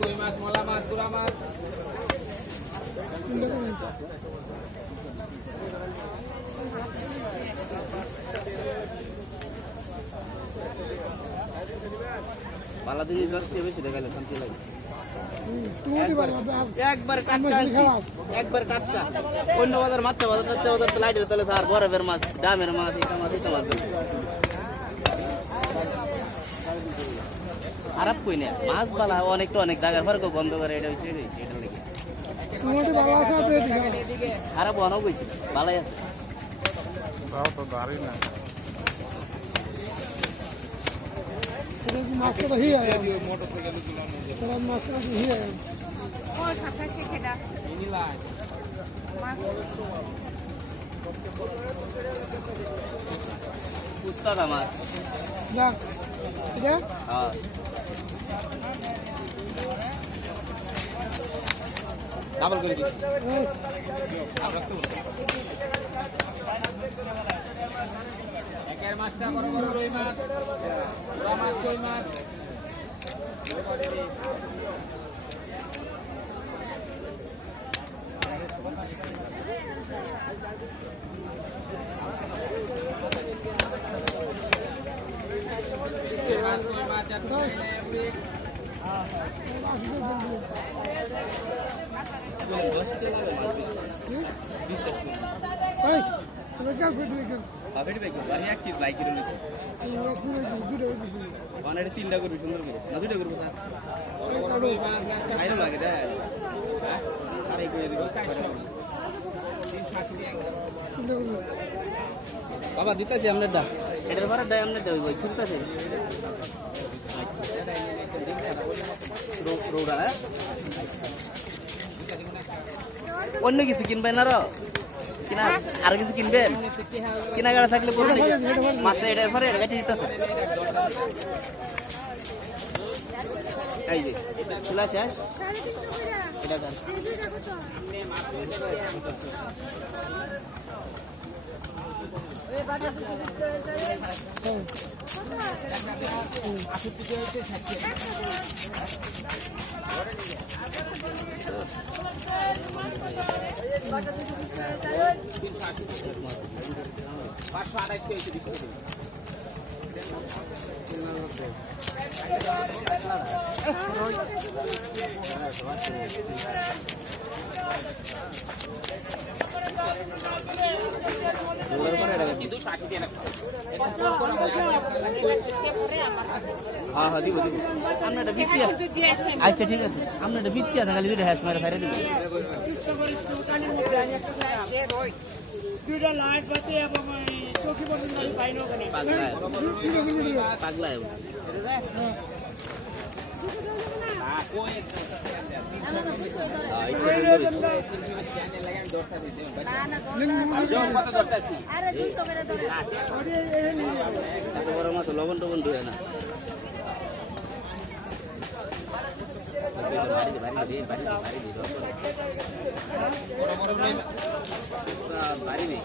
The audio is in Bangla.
কই মাছ, মলা মাছ, তুরা মাছ। পালা দিন 10 টাকা বেশি দেখাইলে শান্তি লাগে। একবার একবার কাটছা অন্য বাজার মাছ বাজার লাইটের তলে আর বরফের মাছ, ডামের মাছ, এটা মাছ, এটা মাছ খারাপ কই না মাছ বালা অনেকটা অনেক দাগার ফারক গন্ধ করে এটা হচ্ছে এটা লেগে খারাপ অনেক কইছি ভালাই আছে তো দাঁড়ি না মাছটা হি আয়া মোটরসাইকেল চালানো মাছটা হি আয়া ও সাথে শিখেডা ইনিলা মাছ উস্তাদ আমার না এটা হ্যাঁ ডাবল করে দিছি আমরা তো একের মাছটা বড় বড় রুই মাছ, ওরা মাছ, কই মাছ। তিনটা করবি সুন্দর করে না দুইটা করবো স্যার লাগে দেখ বাবা দিতেছি আপনারটা এটার পরে দেয় আপনারটা ওই ছুটতেছে অন্য কিছু কিনবেন আরো কিনা আর কিছু কিনবেন কেনাকাটা থাকলে করবেন মাছটা এটার পরে এটা কাটিয়ে দিতে এই যে চুলা শেষ এটা আচ্ছা ঠিক আছে আপনার বিচ্ছি আছে খালি দুইটা হ্যাস মারে ফেরে দিব পাগলা লবণ টবণ ধুয়ে না বাড়ি নেই